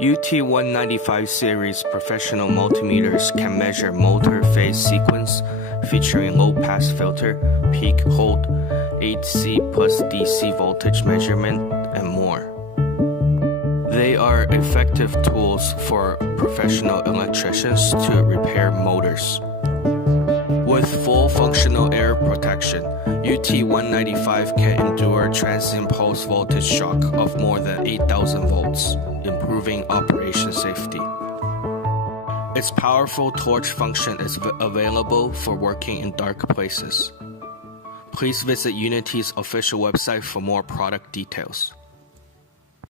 UT195 series professional multimeters can measure motor phase sequence featuring low-pass filter, peak hold, AC plus DC voltage measurement, and more. They are effective tools for professional electricians to repair motors. With full functional air protection, UT195 can endure transient pulse voltage shock of more than 8,000 volts, improving operation safety. Its powerful torch function is available for working in dark places. Please visit Uni-T's official website for more product details.